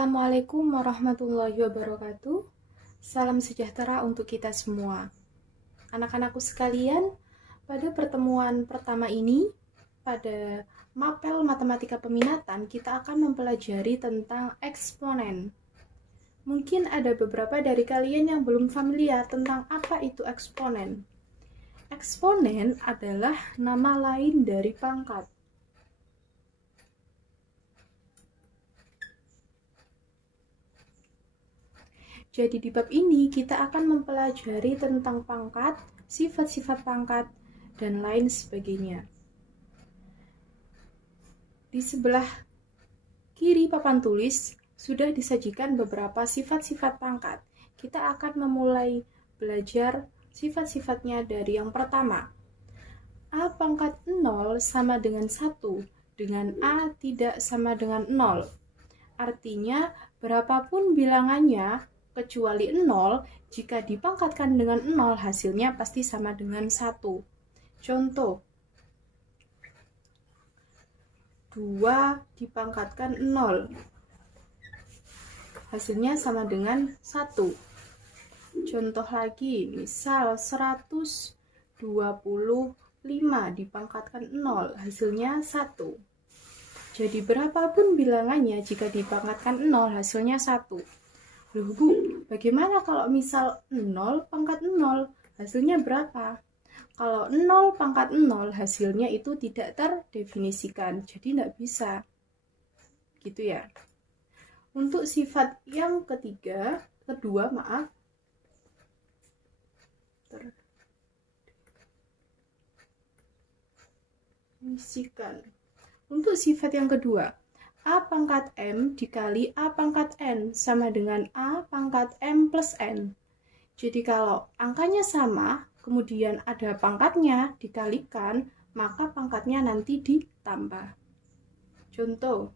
Assalamualaikum warahmatullahi wabarakatuh. Salam sejahtera untuk kita semua. Anak-anakku sekalian, pada pertemuan pertama ini, pada mapel matematika peminatan, kita akan mempelajari tentang eksponen. Mungkin ada beberapa dari kalian yang belum familiar tentang apa itu eksponen. Eksponen adalah nama lain dari pangkat. Jadi di bab ini kita akan mempelajari tentang pangkat, sifat-sifat pangkat, dan lain sebagainya. Di sebelah kiri papan tulis sudah disajikan beberapa sifat-sifat pangkat. Kita akan memulai belajar sifat-sifatnya dari yang pertama. A pangkat 0 sama dengan 1, dengan A tidak sama dengan 0. Artinya, berapapun bilangannya, kecuali 0, jika dipangkatkan dengan 0, hasilnya pasti sama dengan 1. Contoh, 2 dipangkatkan 0, hasilnya sama dengan 1. Contoh lagi, misal 125 dipangkatkan 0, hasilnya 1. Jadi berapapun bilangannya, jika dipangkatkan 0, hasilnya 1. Loh Bu, bagaimana kalau misal 0 pangkat 0, hasilnya berapa? Kalau 0 pangkat 0, hasilnya itu tidak terdefinisikan, jadi tidak bisa. Gitu ya. Untuk sifat yang kedua, Untuk sifat yang kedua, A pangkat M dikali A pangkat N sama dengan A pangkat M plus N. Jadi kalau angkanya sama, kemudian ada pangkatnya dikalikan, maka pangkatnya nanti ditambah. Contoh,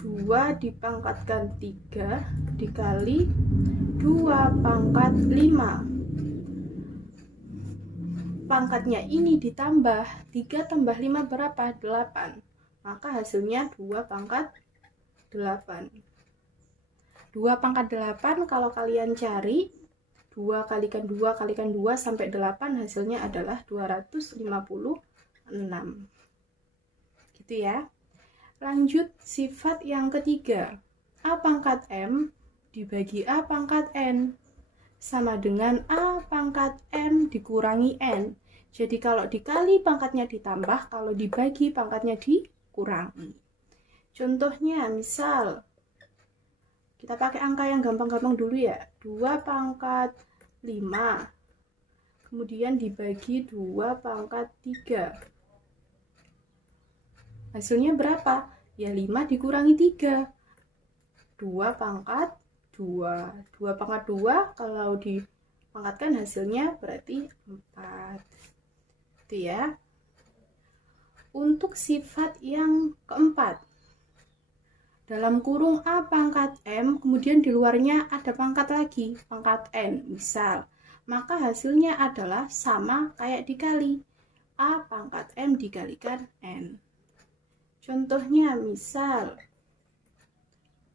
2 dipangkatkan 3 dikali 2 pangkat 5. Pangkatnya ini ditambah, 3 tambah 5 berapa? 8. Maka hasilnya 2 pangkat 8. 2 pangkat 8 kalau kalian cari, 2 kalikan 2 kalikan 2 sampai 8, hasilnya adalah 256. Gitu ya. Lanjut sifat yang ketiga. A pangkat M dibagi A pangkat N sama dengan A pangkat M dikurangi N. Jadi kalau dikali pangkatnya ditambah, kalau dibagi pangkatnya dikurangi. Contohnya misal, kita pakai angka yang gampang-gampang dulu ya. 2 pangkat 5. Kemudian dibagi 2 pangkat 3. Hasilnya berapa? Ya 5 dikurangi 3. 2 pangkat 2. 2 pangkat 2 kalau dipangkatkan hasilnya berarti 4. Itu ya. Untuk sifat yang keempat, dalam kurung A pangkat M, kemudian di luarnya ada pangkat lagi, pangkat N, misal. Maka hasilnya adalah sama kayak dikali. A pangkat M dikalikan N. Contohnya misal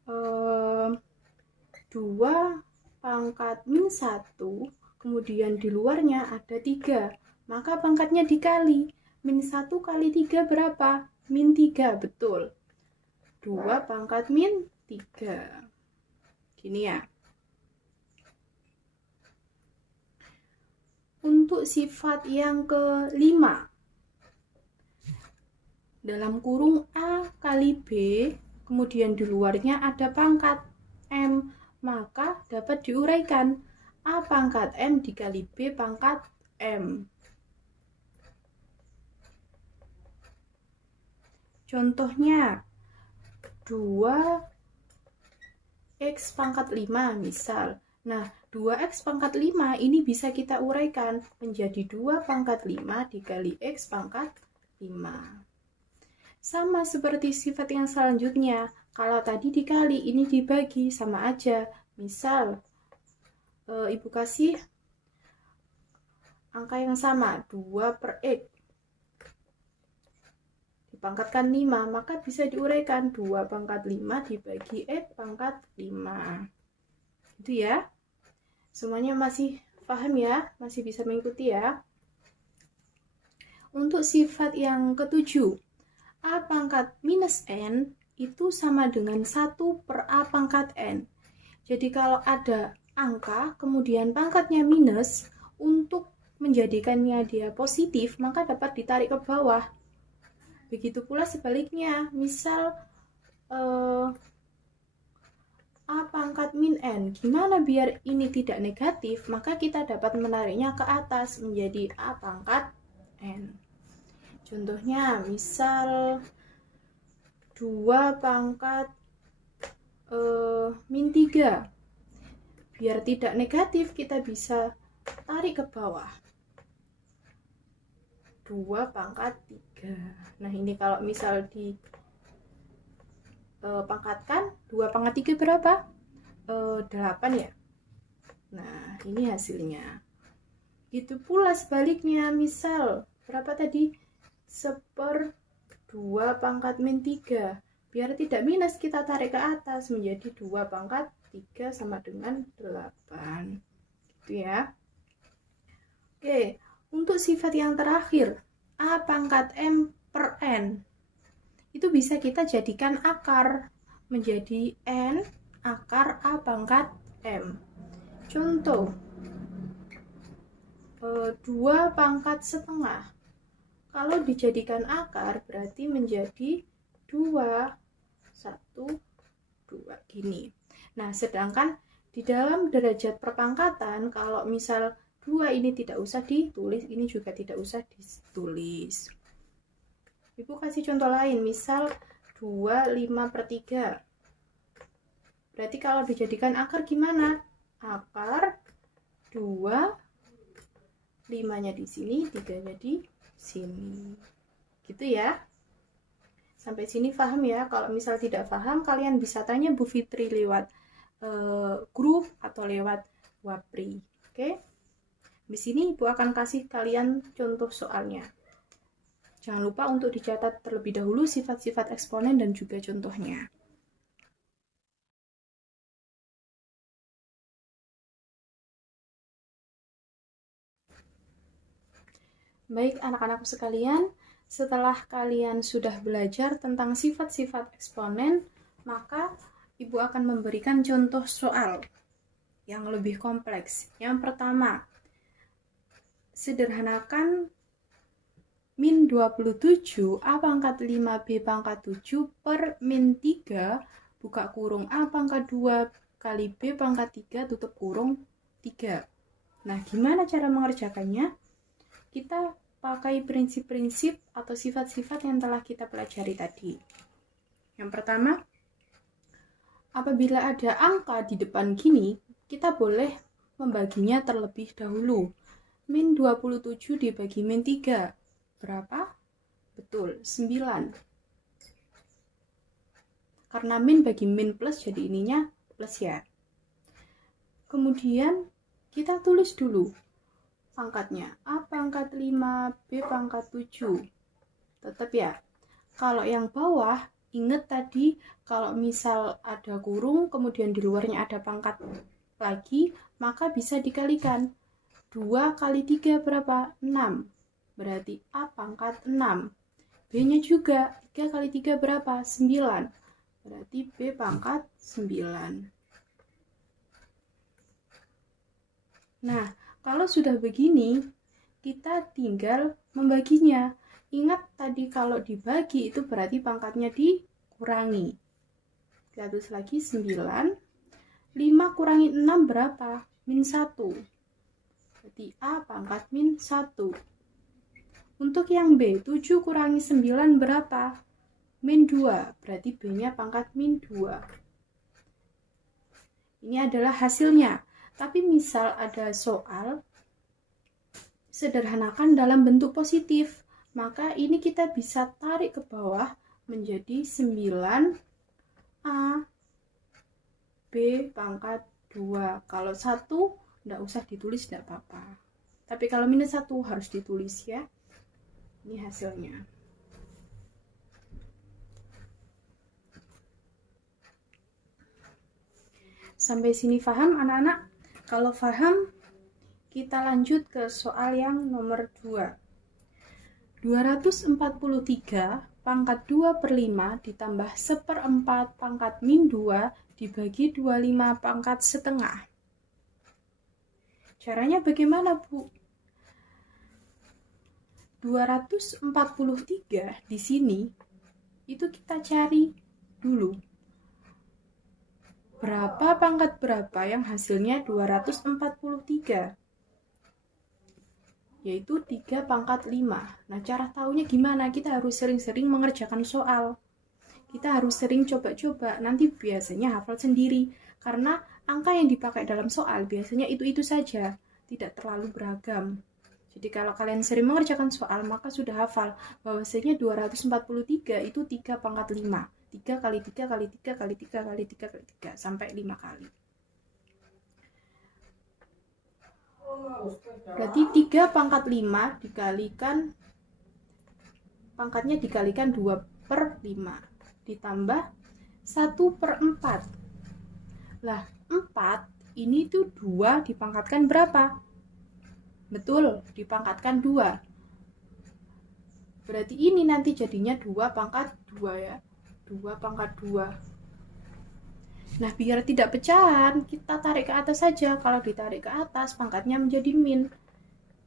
2 pangkat min 1, kemudian di luarnya ada 3. Maka pangkatnya dikali. Min 1 kali 3 berapa? Min 3, betul. 2 pangkat min 3. Gini ya. Untuk sifat yang kelima, dalam kurung A kali B, kemudian di luarnya ada pangkat M, maka dapat diuraikan A pangkat M dikali B pangkat M. Contohnya 2x pangkat 5 misal. Nah, 2x pangkat 5 ini bisa kita uraikan menjadi 2 pangkat 5 dikali x pangkat 5. Sama seperti sifat yang selanjutnya, kalau tadi dikali, ini dibagi, sama aja. Misal, Ibu kasih angka yang sama, 2 per x dipangkatkan 5, maka bisa diuraikan 2 pangkat 5 dibagi X pangkat 5. Itu ya. Semuanya masih paham ya? Masih bisa mengikuti ya? Untuk sifat yang ketujuh, A pangkat minus N itu sama dengan 1 per A pangkat N. Jadi kalau ada angka, kemudian pangkatnya minus, untuk menjadikannya dia positif, maka dapat ditarik ke bawah. Begitu pula sebaliknya, misal A pangkat min N. Gimana biar ini tidak negatif? Maka kita dapat menariknya ke atas menjadi A pangkat N. Contohnya, misal 2 pangkat min 3. Biar tidak negatif, kita bisa tarik ke bawah. 2 pangkat 3. Nah, ini kalau misal di pangkatkan 2 pangkat 3 berapa? 8 ya. Nah, ini hasilnya. Gitu pula sebaliknya, misal berapa tadi? 1/2 pangkat min 3. Biar tidak minus, kita tarik ke atas menjadi 2 pangkat 3 sama dengan 8. Gitu ya. Oke, untuk sifat yang terakhir, A pangkat M per N. Itu bisa kita jadikan akar menjadi N akar A pangkat M. Contoh, 2 pangkat setengah. Kalau dijadikan akar berarti menjadi 2, 1, 2 gini. Nah, sedangkan di dalam derajat perpangkatan, kalau misal 2 ini tidak usah ditulis, ini juga tidak usah ditulis. Ibu kasih contoh lain, misal 2, 5/3. Berarti kalau dijadikan akar gimana? Akar 2, 5-nya di sini, 3-nya di sini. Gitu ya. Sampai sini paham ya? Kalau misal tidak paham, kalian bisa tanya Bu Fitri lewat grup atau lewat Wapri. Oke? Di sini Ibu akan kasih kalian contoh soalnya. Jangan lupa untuk dicatat terlebih dahulu sifat-sifat eksponen dan juga contohnya. Baik anak-anakku sekalian, setelah kalian sudah belajar tentang sifat-sifat eksponen, maka Ibu akan memberikan contoh soal yang lebih kompleks. Yang pertama, sederhanakan min 27 A pangkat 5B pangkat 7 per min 3 buka kurung A pangkat 2 kali B pangkat 3 tutup kurung 3. Nah, gimana cara mengerjakannya? Kita pakai prinsip-prinsip atau sifat-sifat yang telah kita pelajari tadi. Yang pertama, apabila ada angka di depan gini, kita boleh membaginya terlebih dahulu. Min 27 dibagi min 3. Berapa? Betul, 9. Karena min bagi min plus, jadi ininya plus ya. Kemudian kita tulis dulu pangkatnya. A pangkat 5, B pangkat 7. Tetap ya. Kalau yang bawah, ingat tadi kalau misal ada kurung, kemudian di luarnya ada pangkat lagi, maka bisa dikalikan. 2 kali 3 berapa? 6. Berarti A pangkat 6. B-nya juga 3 kali 3 berapa? 9. Berarti B pangkat 9. Nah, kalau sudah begini, kita tinggal membaginya. Ingat tadi kalau dibagi itu berarti pangkatnya dikurangi. Kita tulis lagi 9. 5 kurangi 6 berapa? Min 1. Berarti A pangkat min 1. Untuk yang B, 7 kurangi 9 berapa? Min 2, berarti B-nya pangkat min 2. Ini adalah hasilnya. Tapi misal ada soal, sederhanakan dalam bentuk positif. Maka ini kita bisa tarik ke bawah menjadi 9A B pangkat 2. Kalau 1, tidak usah ditulis, tidak apa-apa. Tapi kalau minus 1 harus ditulis ya. Ini hasilnya. Sampai sini paham anak-anak? Kalau paham, kita lanjut ke soal yang nomor 2. 243 pangkat 2 per 5 ditambah 1/4 pangkat min 2 dibagi 25 pangkat setengah. Caranya bagaimana, Bu? 243 di sini itu kita cari dulu. Berapa pangkat berapa yang hasilnya 243? Yaitu 3 pangkat 5. Nah, cara tahunya gimana? Kita harus sering-sering mengerjakan soal. Kita harus sering coba-coba, nanti biasanya hafal sendiri. Karena angka yang dipakai dalam soal biasanya itu-itu saja, tidak terlalu beragam. Jadi kalau kalian sering mengerjakan soal, maka sudah hafal bahwasanya 243 itu 3 pangkat 5. 3 kali 3 kali 3 kali 3 kali 3 kali 3 sampai 5 kali. Berarti 3 pangkat 5 dikalikan, pangkatnya dikalikan 2 per 5 ditambah 1/4. Lah, 4 ini tuh 2 dipangkatkan berapa? Betul, dipangkatkan 2. Berarti ini nanti jadinya 2 pangkat 2 ya. 2 pangkat 2. Nah, biar tidak pecahan, kita tarik ke atas saja. Kalau ditarik ke atas, pangkatnya menjadi min.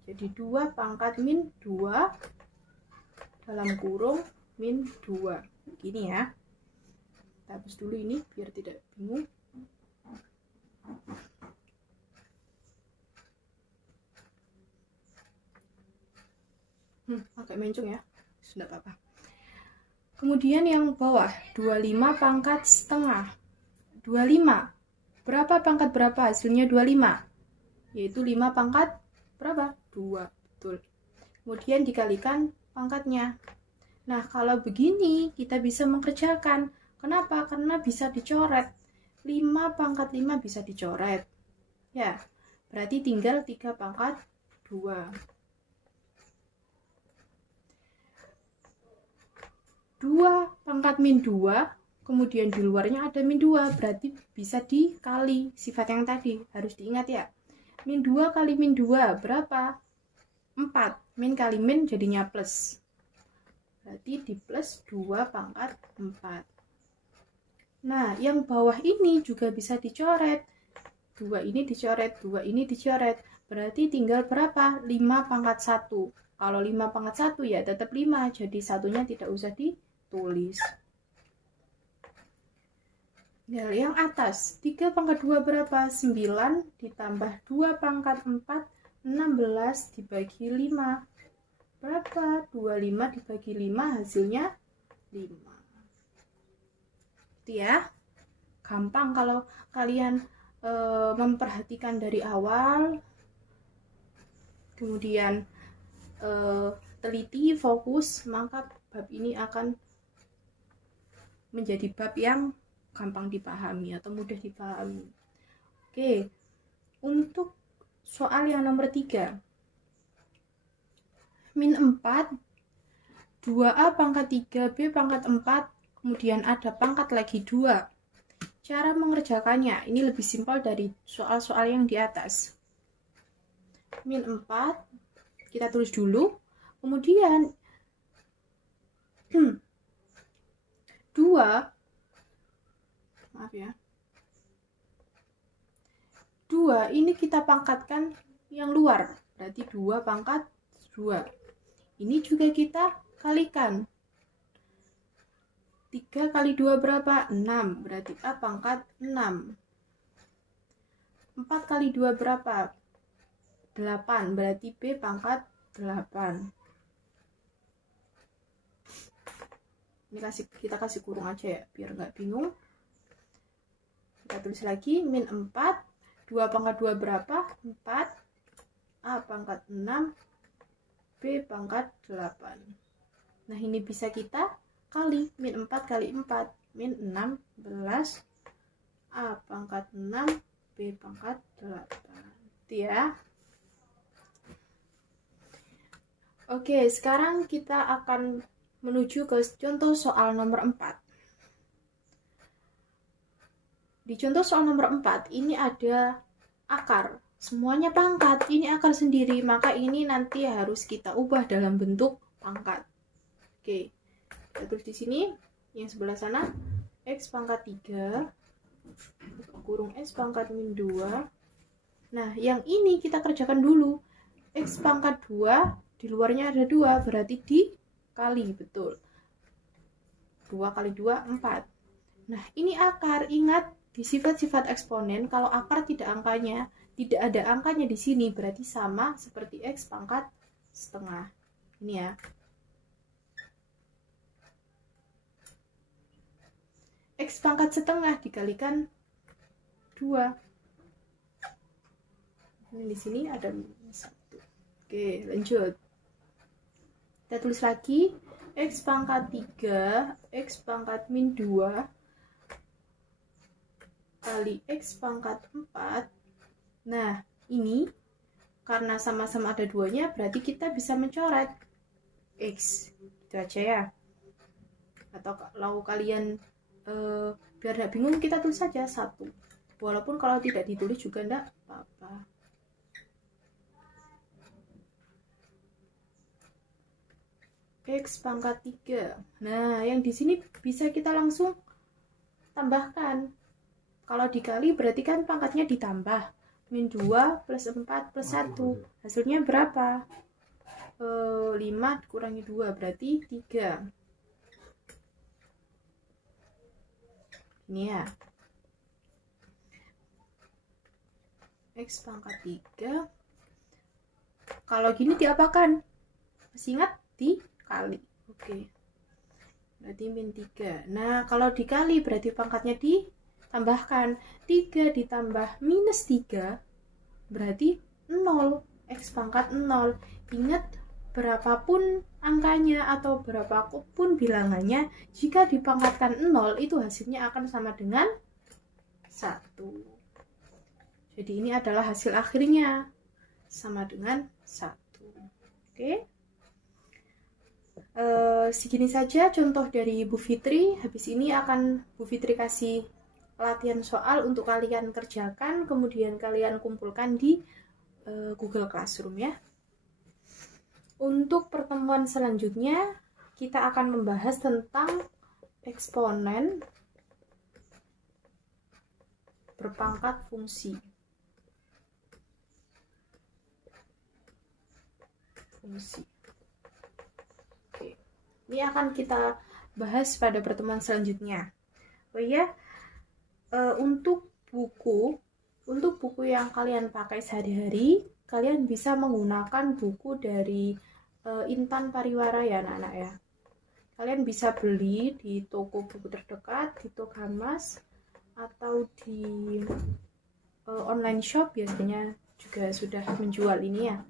Jadi 2 pangkat min 2 dalam kurung min 2. Gini ya. Kita hapus dulu ini biar tidak bingung. Agak mencung ya. Sudah apa-apa. Kemudian yang bawah, 25 pangkat setengah. 25. Berapa pangkat berapa? Hasilnya 25. Yaitu 5 pangkat berapa? 2. Betul. Kemudian dikalikan pangkatnya. Nah, kalau begini kita bisa mengerjakan. Kenapa? Karena bisa dicoret. 5 pangkat 5 bisa dicoret. Ya, berarti tinggal 3 pangkat 2. 2 pangkat min 2. Kemudian di luarnya ada min 2, berarti bisa dikali sifat yang tadi, harus diingat ya. Min 2 kali min 2 berapa? 4. Min kali min jadinya plus. Berarti di plus 2 pangkat 4. Nah, yang bawah ini juga bisa dicoret. 2 ini dicoret, 2 ini dicoret. Berarti tinggal berapa? 5 pangkat 1. Kalau 5 pangkat 1 ya tetap 5, jadi satunya tidak usah ditulis. Yang atas, 3 pangkat 2 berapa? 9 ditambah 2 pangkat 4, 16 dibagi 5. Berapa? 25 dibagi 5 hasilnya 5. Itu ya. Gampang kalau kalian memperhatikan dari awal. Kemudian teliti, fokus, maka bab ini akan menjadi bab yang gampang dipahami atau mudah dipahami. Oke, untuk soal yang nomor 3. Min 4, 2A pangkat 3B pangkat 4, kemudian ada pangkat lagi 2. Cara mengerjakannya, ini lebih simpel dari soal-soal yang di atas. Min 4, kita tulis dulu, kemudian 2 ini kita pangkatkan yang luar, berarti 2 pangkat 2. Ini juga kita kalikan. 3 kali 2 berapa? 6, berarti A pangkat 6. 4 kali 2 berapa? 8, berarti B pangkat 8. Ini kita kasih kurung aja ya, biar nggak bingung. Kita tulis lagi, min 4, 2 pangkat 2 berapa? 4, A pangkat 6, B pangkat 8. Nah, ini bisa kita kali, min 4 kali 4, min 16, A pangkat 6, B pangkat 8. Itu ya. Oke, sekarang kita akan menuju ke contoh soal nomor 4. Di contoh soal nomor 4, ini ada akar. Semuanya pangkat, ini akar sendiri, maka ini nanti harus kita ubah dalam bentuk pangkat. Oke, kita tulis di sini, yang sebelah sana, X pangkat 3, kurung X pangkat min 2. Nah, yang ini kita kerjakan dulu. X pangkat 2, di luarnya ada 2, berarti dikali, betul. 2 kali 2, 4. Nah, ini akar, ingat, di sifat-sifat eksponen, kalau akar tidak ada angkanya di sini, berarti sama seperti X pangkat setengah. Ini ya. X pangkat setengah dikalikan 2. Ini di sini ada minus 1. Oke, lanjut. Kita tulis lagi, X pangkat 3, X pangkat min 2, kali X pangkat 4. Nah, ini karena sama-sama ada 2-nya, berarti kita bisa mencoret X. Itu aja ya. Atau kalau kalian biar tidak bingung, kita tulis saja 1. Walaupun kalau tidak ditulis juga enggak apa-apa. X pangkat 3. Nah, yang di sini bisa kita langsung tambahkan. Kalau dikali berarti kan pangkatnya ditambah. Min 2 plus 4 plus 1. Hasilnya berapa? 5 dikurangi 2 berarti 3. Ini ya. X pangkat 3. Kalau gini diapakan? Masih ingat? Dikali. Oke. Berarti min 3. Nah, kalau dikali berarti pangkatnya ditambahkan. 3 ditambah minus 3 berarti 0. X pangkat 0. Ingat, berapapun angkanya atau berapapun bilangannya, jika dipangkatkan 0 itu hasilnya akan sama dengan 1. Jadi ini adalah hasil akhirnya, sama dengan 1. Oke. Segini saja contoh dari Bu Fitri. Habis ini akan Bu Fitri kasih latihan soal untuk kalian kerjakan, kemudian kalian kumpulkan di Google Classroom ya. Untuk pertemuan selanjutnya kita akan membahas tentang eksponen berpangkat fungsi. Oke. Ini akan kita bahas pada pertemuan selanjutnya. Oh iya, untuk buku yang kalian pakai sehari-hari, kalian bisa menggunakan buku dari Intan Pariwara ya anak-anak ya. Kalian bisa beli di toko buku terdekat, di Tokamas, atau di online shop biasanya juga sudah menjual ini ya.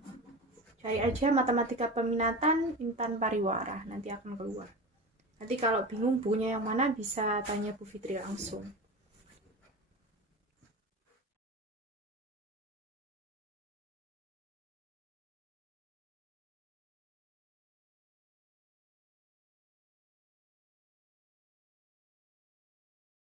Cari aja matematika peminatan Intan Pariwara, nanti akan keluar. Nanti kalau bingung bukunya yang mana bisa tanya Bu Fitri langsung.